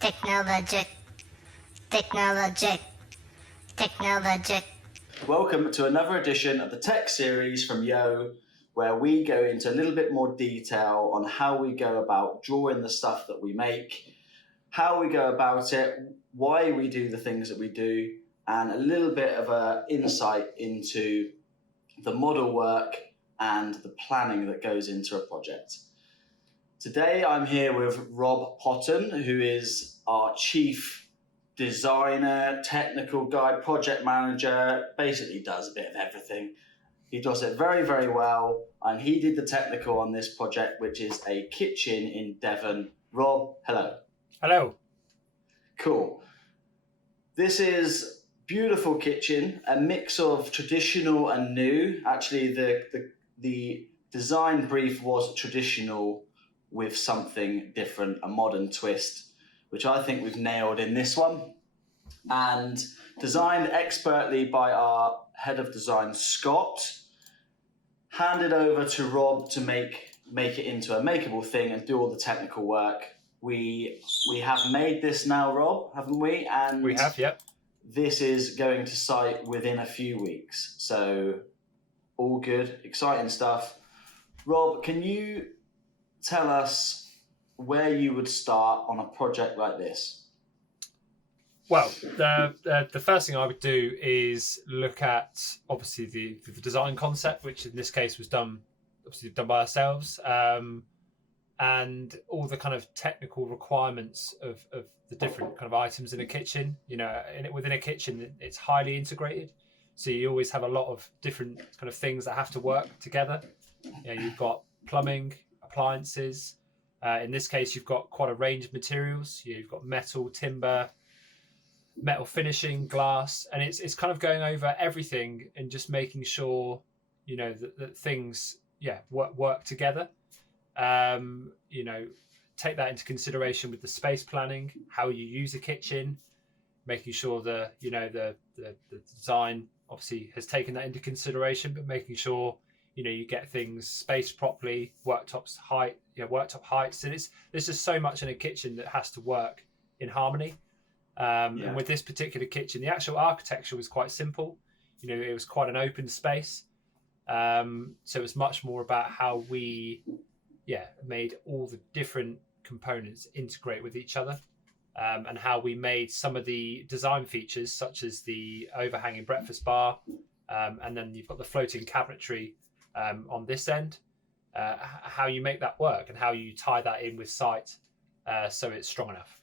Technologic, Technologic, Technologic. Welcome to another edition of the Tech series from YEO, where we go into a little bit more detail on how we go about drawing the stuff that we make, how we go about it, why we do the things that we do, and a little bit of an insight into the model work and the planning that goes into a project. Today I'm here with Rob Potton, who is our chief designer, technical guy, project manager, basically does a bit of everything. He does it very, very well, and he did the technical on this project, which is a kitchen in Devon. Rob, hello. Hello. Cool. This is beautiful kitchen, a mix of traditional and new. Actually, the design brief was traditional with something different, a modern twist, which I think we've nailed in this one. And designed expertly by our head of design, Scott, handed over to Rob to make it into a makeable thing and do all the technical work. We have made this now, Rob, haven't we? And we have, yep. This is going to site within a few weeks. So all good, exciting stuff. Rob, can you tell us where you would start on a project like this? Well, the first thing I would do is look at obviously the design concept, which in this case was done by ourselves, and all the kind of technical requirements of the different kind of items in a kitchen. You know, within a kitchen, it's highly integrated, so you always have a lot of different kind of things that have to work together. You know, you've got plumbing, appliances. In this case, you've got quite a range of materials. You've got metal, timber, metal finishing, glass, and it's kind of going over everything and just making sure, you know, that things work together. You know, take that into consideration with the space planning, how you use a kitchen, making sure the design obviously has taken that into consideration, but making sure, you know, you get things spaced properly, worktop heights, and there's just so much in a kitchen that has to work in harmony. And with this particular kitchen, the actual architecture was quite simple. You know, it was quite an open space. So it was much more about how we, made all the different components integrate with each other, and how we made some of the design features, such as the overhanging breakfast bar, and then you've got the floating cabinetry on this end. How you make that work and how you tie that in with site, so it's strong enough.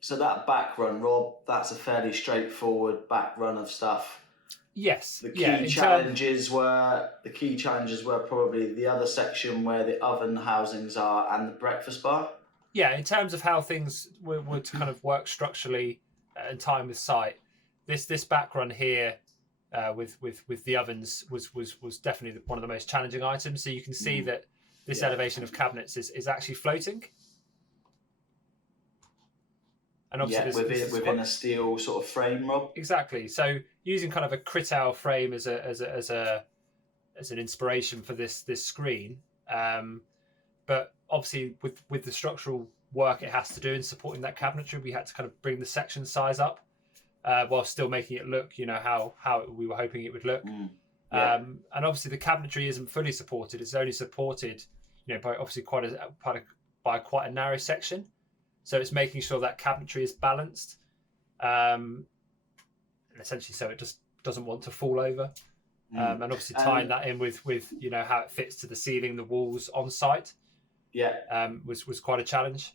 So that back run, Rob, that's a fairly straightforward back run of stuff. Yes. The key challenges were probably the other section where the oven housings are and the breakfast bar. Yeah, in terms of how things would kind of work structurally and time with site, this back run here with the ovens was definitely one of the most challenging items. So you can see that this elevation of cabinets is actually floating. And obviously within a steel sort of frame, Rob. Exactly. So using kind of a Critel frame as an inspiration for this screen, but obviously with the structural work it has to do in supporting that cabinetry, we had to kind of bring the section size up while still making it look, you know, how we were hoping it would look. And obviously the cabinetry isn't fully supported; it's only supported, you know, by obviously quite a narrow section. So it's making sure that cabinetry is balanced, and essentially so it just doesn't want to fall over. And obviously tying that in with you know how it fits to the ceiling, the walls on site. Was quite a challenge.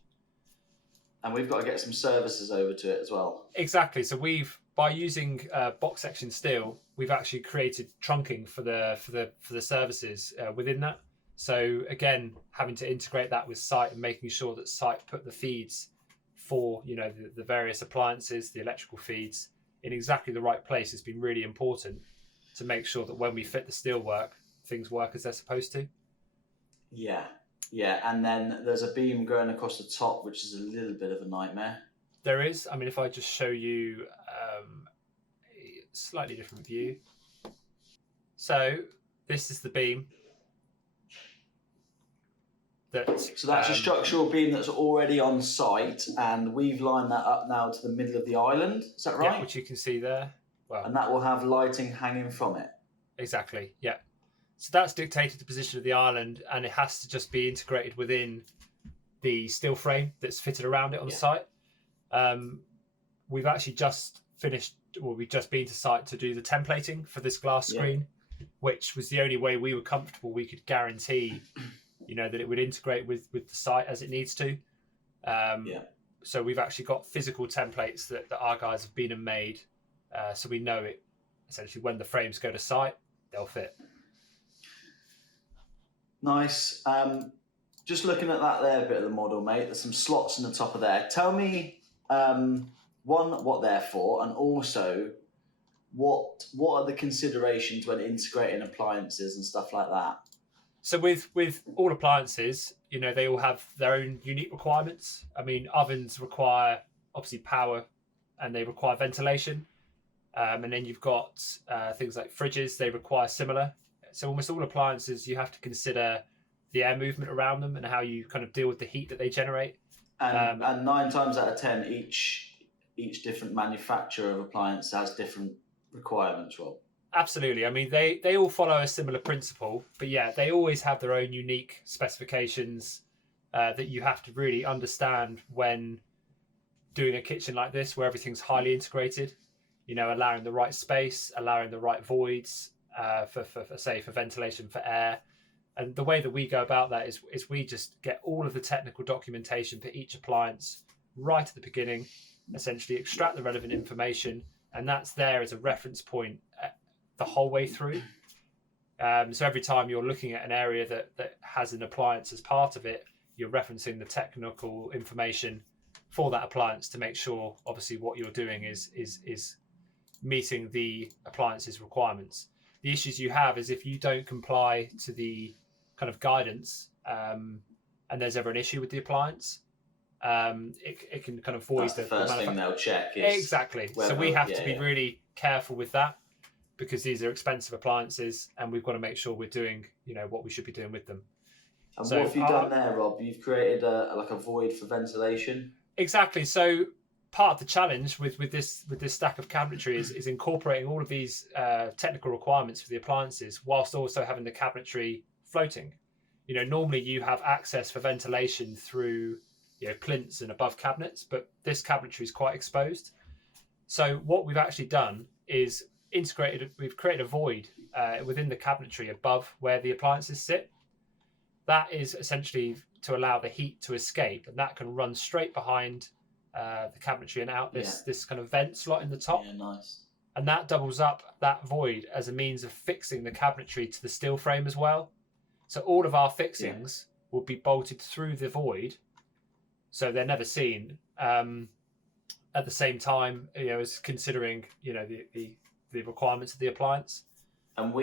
And we've got to get some services over to it as well. Exactly. So by using box section steel, we've actually created trunking for the services within that. So again, having to integrate that with site and making sure that site put the feeds for, you know, the various appliances, the electrical feeds in exactly the right place has been really important to make sure that when we fit the steel work, things work as they're supposed to. Yeah. And then there's a beam going across the top, which is a little bit of a nightmare. There is. I mean, if I just show you a slightly different view. So this is the beam. that. So that's a structural beam that's already on site, and we've lined that up now to the middle of the island. Is that right? Yeah, which you can see there. Well, and that will have lighting hanging from it. Exactly. Yeah. So that's dictated the position of the island, and it has to just be integrated within the steel frame that's fitted around it on site. We've actually just finished, well, we've just been to site to do the templating for this glass screen, which was the only way we were comfortable we could guarantee, that it would integrate with the site as it needs to. So we've actually got physical templates that our guys have been and made, so we know it essentially when the frames go to site, they'll fit. Nice. Just looking at that there bit of the model, mate, there's some slots in the top of there. Tell me, one, what they're for, and also what are the considerations when integrating appliances and stuff like that? So with all appliances, they all have their own unique requirements. I mean, ovens require obviously power, and they require ventilation. And then you've got things like fridges, they require similar. So almost all appliances, you have to consider the air movement around them and how you kind of deal with the heat that they generate. And 9 times out of 10, each different manufacturer of appliance has different requirements, Rob. Absolutely. I mean, they all follow a similar principle, but yeah, they always have their own unique specifications that you have to really understand when doing a kitchen like this, where everything's highly integrated. Allowing the right space, allowing the right voids for ventilation, for air. And the way that we go about that is we just get all of the technical documentation for each appliance right at the beginning, essentially extract the relevant information, and that's there as a reference point the whole way through. So every time you're looking at an area that has an appliance as part of it, you're referencing the technical information for that appliance to make sure, obviously, what you're doing is meeting the appliance's requirements. The issues you have is if you don't comply to the kind of guidance, and there's ever an issue with the appliance, it can kind of void the first thing they'll check. Exactly. So we have to be really careful with that, because these are expensive appliances, and we've got to make sure we're doing what we should be doing with them. And so, what have you done there, Rob? You've created a void for ventilation. Exactly. So part of the challenge with this stack of cabinetry is incorporating all of these technical requirements for the appliances whilst also having the cabinetry floating. Normally you have access for ventilation through plinths and above cabinets, but this cabinetry is quite exposed. So what we've actually done is we've created a void within the cabinetry above where the appliances sit. That is essentially to allow the heat to escape, and that can run straight behind the cabinetry and out this kind of vent slot in the top. Yeah, nice. And that doubles up that void as a means of fixing the cabinetry to the steel frame as well. So all of our fixings will be bolted through the void, so they're never seen. At the same time, as considering the requirements of the appliance. And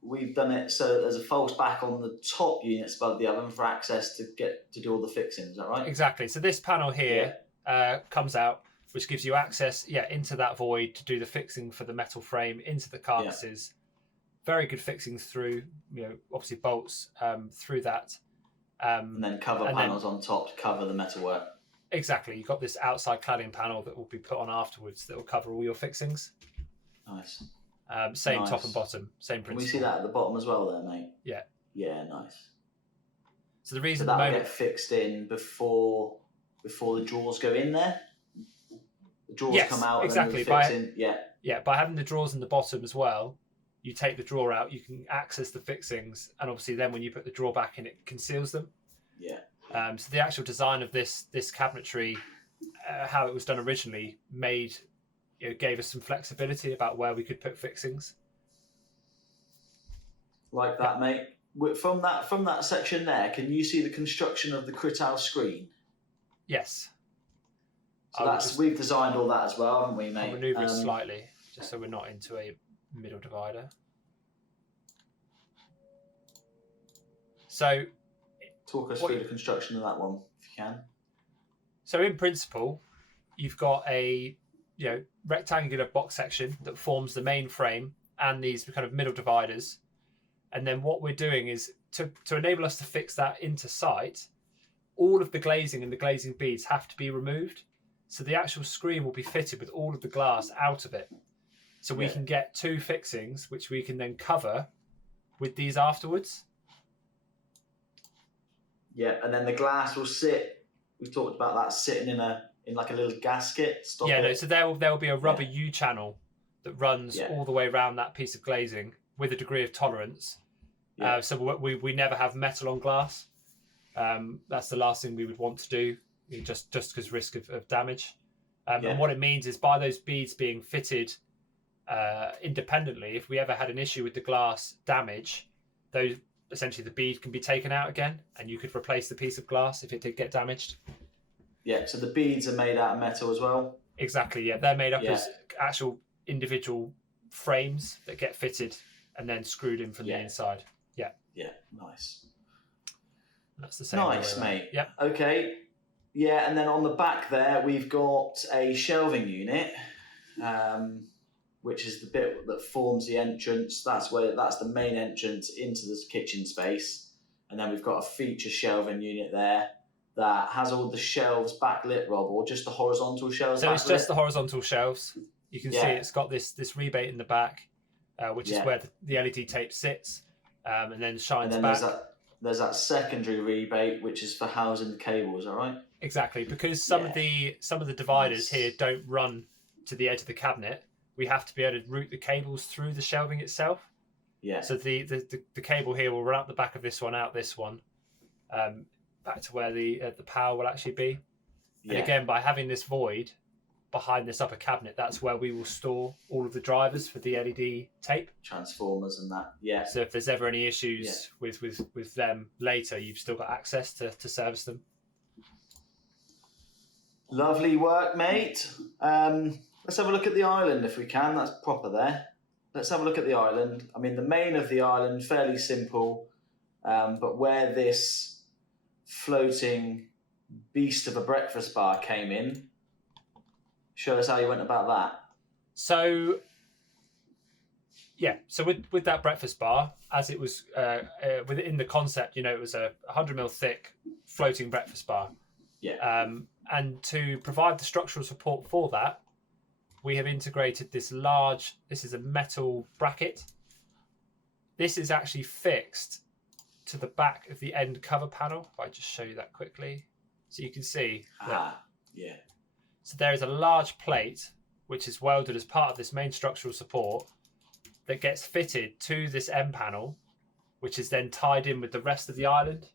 we've done it so there's a false back on the top units above the oven for access to do all the fixings. Is that right? Exactly. So this panel here comes out, which gives you access into that void to do the fixing for the metal frame into the carcasses. Very good fixings through, obviously bolts through that. And then cover panels on top to cover the metalwork. Exactly. You've got this outside cladding panel that will be put on afterwards that will cover all your fixings. Nice. Same top and bottom, same principle. Can we see that at the bottom as well there, mate? Yeah. Yeah, nice. So the reason that'll get fixed in before the drawers go in there? The drawers come out exactly. And then fix in. Yeah, by having the drawers in the bottom as well, you take the drawer out, you can access the fixings, and obviously then when you put the drawer back in, it conceals them. Yeah. So the actual design of this cabinetry, how it was done originally, gave us some flexibility about where we could put fixings. Like that, mate. From that section there, can you see the construction of the Crital screen? Yes. So we've designed all that as well, haven't we, mate? I'll manoeuvre it slightly, just so we're not into a middle divider. So, talk us through the construction of that one, if you can. So, in principle, you've got a rectangular box section that forms the main frame and these kind of middle dividers. And then what we're doing is to enable us to fix that into site, all of the glazing and the glazing beads have to be removed. So the actual screen will be fitted with all of the glass out of it. So we can get 2 fixings, which we can then cover with these afterwards. Yeah, and then the glass will sit. We talked about that sitting in like a little gasket. So there will be a rubber U channel that runs all the way around that piece of glazing with a degree of tolerance. So we never have metal on glass. That's the last thing we would want to do, just because risk of damage. And what it means is, by those beads being fitted independently, if we ever had an issue with the glass damage, those essentially the bead can be taken out again, and you could replace the piece of glass if it did get damaged. Yeah, so the beads are made out of metal as well? Exactly, yeah. They're made up as actual individual frames that get fitted and then screwed in from the inside. Yeah. Yeah, nice. That's the same. Nice, mate. Yeah. Okay. Yeah, and then on the back there, we've got a shelving unit, which is the bit that forms the entrance. That's the main entrance into this kitchen space. And then we've got a feature shelving unit there that has all the shelves backlit, Rob, or just the horizontal shelves. So backlit? It's just the horizontal shelves. You can see it's got this rebate in the back, which is where the LED tape sits, and then shines back. There's that secondary rebate, which is for housing the cables. All right. Exactly, because some of the dividers here don't run to the edge of the cabinet. We have to be able to route the cables through the shelving itself. Yeah. So the cable here will run up the back of this one, out this one, back to where the power will actually be. And again, by having this void behind this upper cabinet, that's where we will store all of the drivers for the LED tape, transformers, and that. Yeah. So if there's ever any issues with them later, you've still got access to service them. Lovely work, mate. Let's have a look at the island if we can. That's proper there. Let's have a look at the island. I mean, the main of the island, fairly simple, but where this floating beast of a breakfast bar came in, show us how you went about that. So with that breakfast bar, as it was within the concept, it was a 100 ml thick floating breakfast bar. Yeah. And to provide the structural support for that, we have integrated this is a metal bracket. This is actually fixed to the back of the end cover panel. If I just show you that quickly. So you can see. So there is a large plate, which is welded as part of this main structural support, that gets fitted to this end panel, which is then tied in with the rest of the island.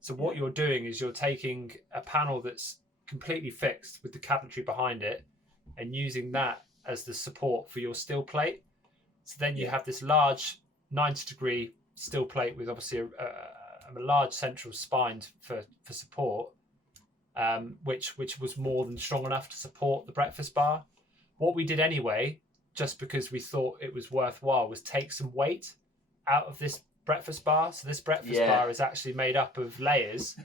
So what you're doing is you're taking a panel that's completely fixed with the cabinetry behind it and using that as the support for your steel plate. So then you have this large 90-degree steel plate with obviously a large central spine for support, which was more than strong enough to support the breakfast bar. What we did anyway, just because we thought it was worthwhile, was take some weight out of this breakfast bar. So this breakfast bar is actually made up of layers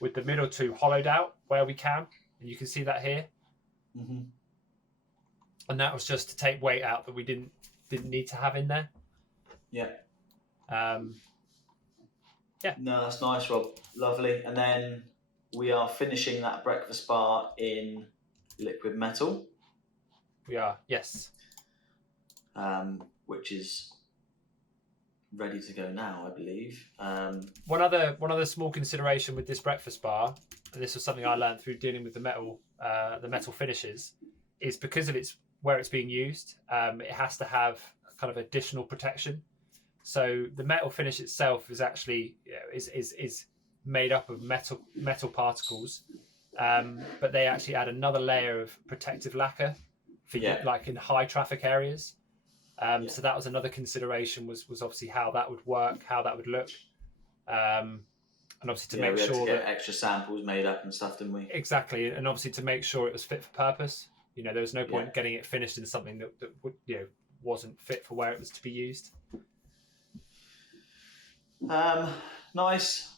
with the middle two hollowed out where we can, and you can see that here. Mm-hmm. And that was just to take weight out that we didn't need to have in there. Yeah. No, that's nice, Rob. Lovely. And then we are finishing that breakfast bar in liquid metal. We are, yes. Which is ready to go now, I believe. One other small consideration with this breakfast bar, and this was something I learned through dealing with the metal finishes, is because of where it's being used, it has to have kind of additional protection. So the metal finish itself is actually is made up of metal particles, but they actually add another layer of protective lacquer for like in high traffic areas. So that was another consideration, was obviously how that would work, how that would look, and obviously to make sure that extra samples made up and stuff, didn't we? Exactly, and obviously to make sure it was fit for purpose. There was no point getting it finished in something that would, wasn't fit for where it was to be used. Nice.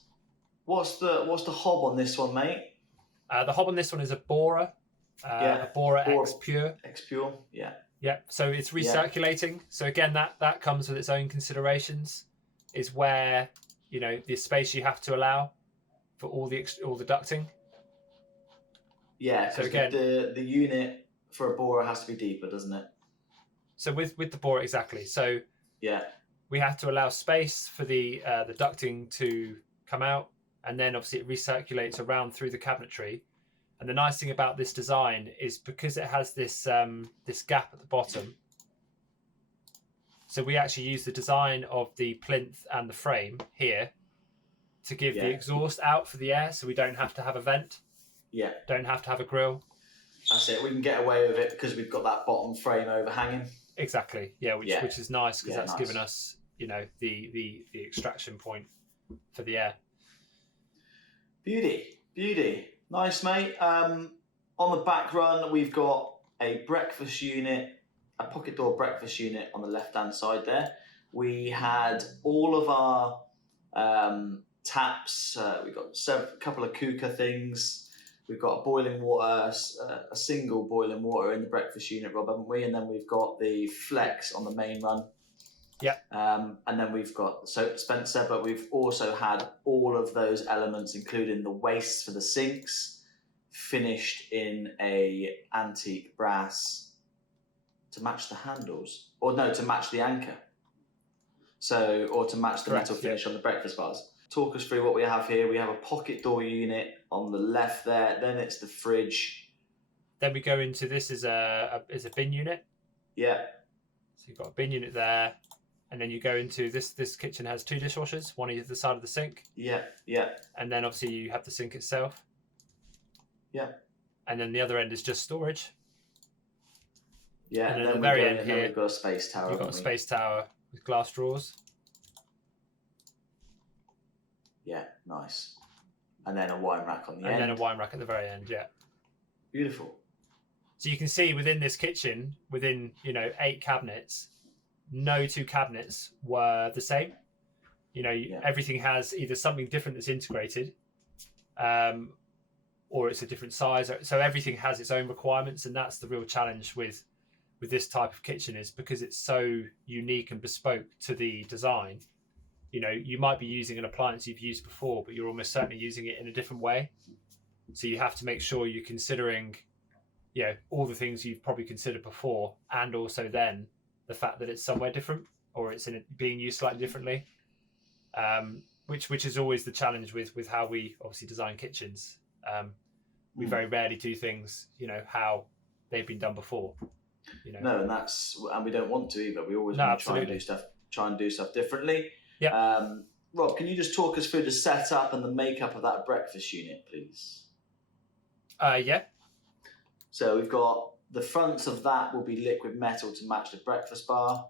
What's the hob on this one, mate? The hob on this one is a Bora. A Bora X Pure. X Pure, yeah. Yeah, so it's recirculating. So again, that comes with its own considerations. Is where the space you have to allow for all the ducting. Yeah, because So again, the unit for a borer has to be deeper, doesn't it? So with the borer, exactly. So yeah, we have to allow space for the ducting to come out, and then obviously it recirculates around through the cabinetry. And the nice thing about this design is because it has this this gap at the bottom. So we actually use the design of the plinth and the frame here to give the exhaust out for the air, so we don't have to have a vent. Yeah. Don't have to have a grill. That's it. We can get away with it because we've got that bottom frame overhanging. Exactly. Yeah, which is nice because that's given us, the extraction point for the air. Beauty. Nice, mate. On the back run, we've got a breakfast unit, a pocket door breakfast unit on the left-hand side there. We had all of our taps. We've got a couple of cooker things. We've got a boiling water, a single boiling water in the breakfast unit, Rob, haven't we? And then we've got the flex on the main run. Yeah. And then we've got the soap dispenser, but we've also had all of those elements, including the wastes for the sinks, finished in a antique brass to match the handles, or no, to match the anchor. So, or to match the metal finish on the breakfast bars. Talk us through what we have here. We have a pocket door unit on the left there. Then it's the fridge. Then we go into this is a bin unit. Yeah. So you've got a bin unit there, and then you go into this. This kitchen has two dishwashers, one either side of the sink. Yeah. And then obviously you have the sink itself. Yeah. And then the other end is just storage. Yeah. And then at the very end here, we've got a space tower. You've got a space tower with glass drawers. Yeah, nice. And then a wine rack on the end. And then a wine rack at the very end, yeah. Beautiful. So you can see within this kitchen, within 8 cabinets, no 2 cabinets were the same. Everything has either something different that's integrated, or it's a different size. So everything has its own requirements, and that's the real challenge with this type of kitchen, is because it's so unique and bespoke to the design. You might be using an appliance you've used before, but you're almost certainly using it in a different way. So you have to make sure you're considering, all the things you've probably considered before, and also then the fact that it's somewhere different, or it's being used slightly differently, which is always the challenge with how we obviously design kitchens. We very rarely do things, how they've been done before. No, and we don't want to either. We always want to try and do stuff differently. Yeah. Rob, can you just talk us through the setup and the makeup of that breakfast unit, please? Yeah. So we've got the front of that will be liquid metal to match the breakfast bar.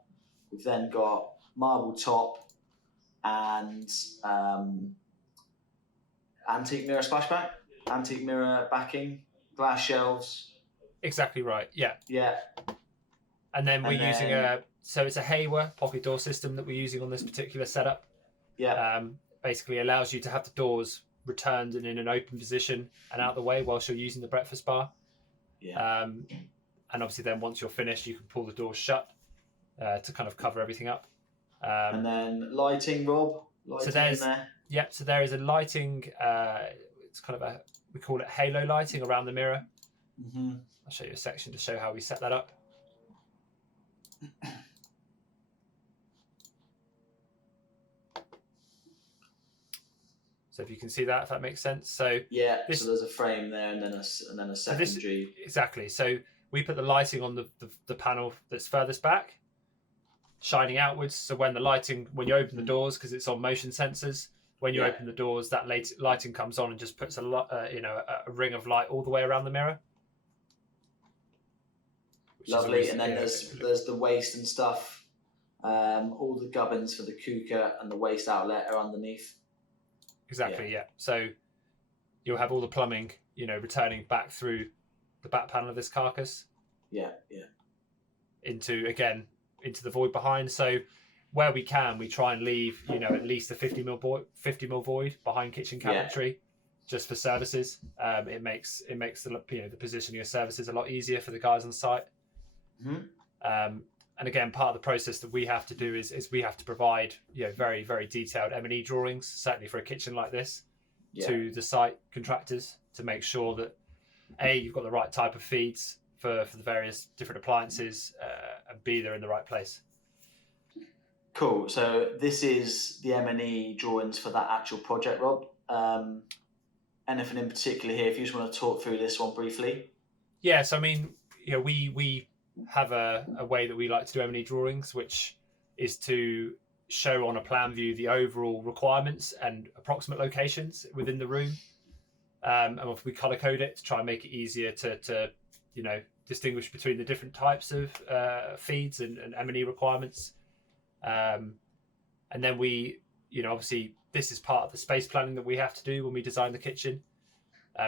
We've then got marble top and antique mirror splashback, antique mirror backing, glass shelves. Exactly right. Yeah. Yeah. And then we're using so it's a Hayward pocket door system that we're using on this particular setup. Yeah. Basically allows you to have the doors returned and in an open position and out of the way whilst you're using the breakfast bar. Yeah. And obviously then once you're finished, you can pull the doors shut to kind of cover everything up. And then lighting, Rob. So there's so there is a lighting. It's kind of we call it halo lighting around the mirror. Mm-hmm. I'll show you a section to show how we set that up. So if you can see that, if that makes sense. So so there's a frame there, and then a secondary. Exactly. So we put the lighting on the panel that's furthest back, shining outwards. So when you open the doors, because it's on motion sensors, when you open the doors, that lighting comes on and just puts a ring of light all the way around the mirror. Lovely. And then there's the waste and stuff. All the gubbins for the cooker and the waste outlet are underneath. Exactly, yeah. So you'll have all the plumbing, returning back through the back panel of this carcass. Yeah. Into the void behind. So where we can, we try and leave, at least a 50 mil void behind kitchen cabinetry, just for services. It makes the positioning of services a lot easier for the guys on site. Mm-hmm. And again, part of the process that we have to do is we have to provide, you know, very, very detailed M&E drawings, certainly for a kitchen like this, to the site contractors to make sure that A, you've got the right type of feeds for the various different appliances, and B, they're in the right place. Cool. So this is the M&E drawings for that actual project, Rob. Anything in particular here, if you just want to talk through this one briefly? Yeah, so I mean, you know, we have a way that we like to do M&E drawings, which is to show on a plan view the overall requirements and approximate locations within the room. And if we color code it to try and make it easier to you know, distinguish between the different types of feeds and M&E requirements. And then we, you know, obviously this is part of the space planning that we have to do when we design the kitchen,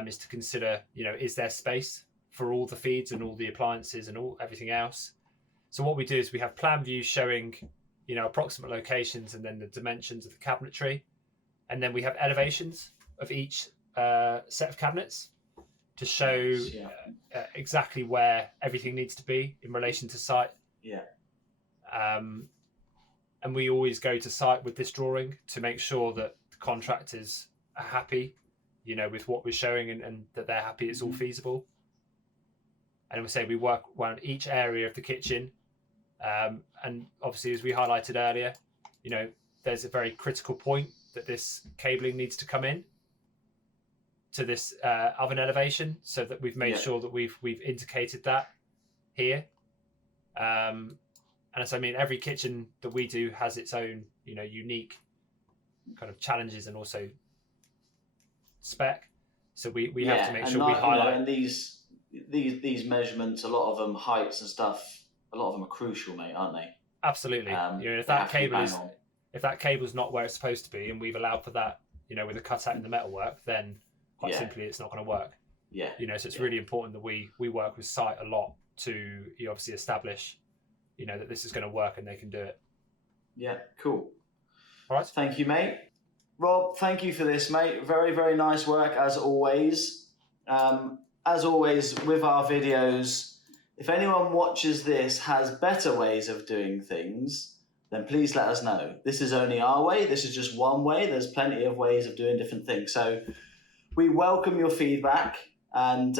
is to consider, you know, is there space for all the feeds and all the appliances and everything else. So what we do is we have plan views showing, you know, approximate locations and then the dimensions of the cabinetry. And then we have elevations of each set of cabinets to show exactly where everything needs to be in relation to site. Yeah. And we always go to site with this drawing to make sure that the contractors are happy, you know, with what we're showing and that they're happy it's all feasible. And we say we work around each area of the kitchen. And obviously, as we highlighted earlier, you know, there's a very critical point that this cabling needs to come in to this oven elevation, so that we've made sure that we've indicated that here. And so, I mean, every kitchen that we do has its own, you know, unique kind of challenges and also spec. So we have to make sure we highlight. You know, and these measurements, a lot of them, heights and stuff, a lot of them are crucial, mate, aren't they? Absolutely. You know, if that cable's not where it's supposed to be, and we've allowed for that, you know, with a cutout in the metalwork, then quite simply it's not going to work. Yeah. You know, so it's really important that we work with site a lot to, you know, obviously establish, you know, that this is going to work and they can do it. Yeah, cool. All right. Thank you, mate. Rob, thank you for this, mate. Very, very nice work, as always. As always, with our videos, if anyone watches this has better ways of doing things, then please let us know. This is only our way. This is just one way. There's plenty of ways of doing different things. So we welcome your feedback, and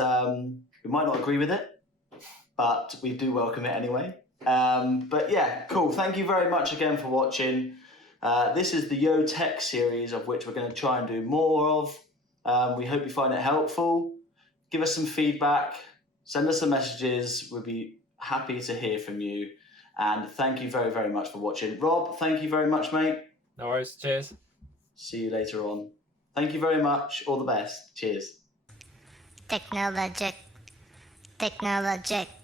we might not agree with it, but we do welcome it anyway. But yeah, cool. Thank you very much again for watching. This is the YEO Tech series, of which we're going to try and do more of. We hope you find it helpful. Give us some feedback. Send us some messages. We'll be happy to hear from you. And thank you very, very much for watching. Rob, thank you very much, mate. No worries. Cheers. See you later on. Thank you very much. All the best. Cheers. Technologic. Technologic.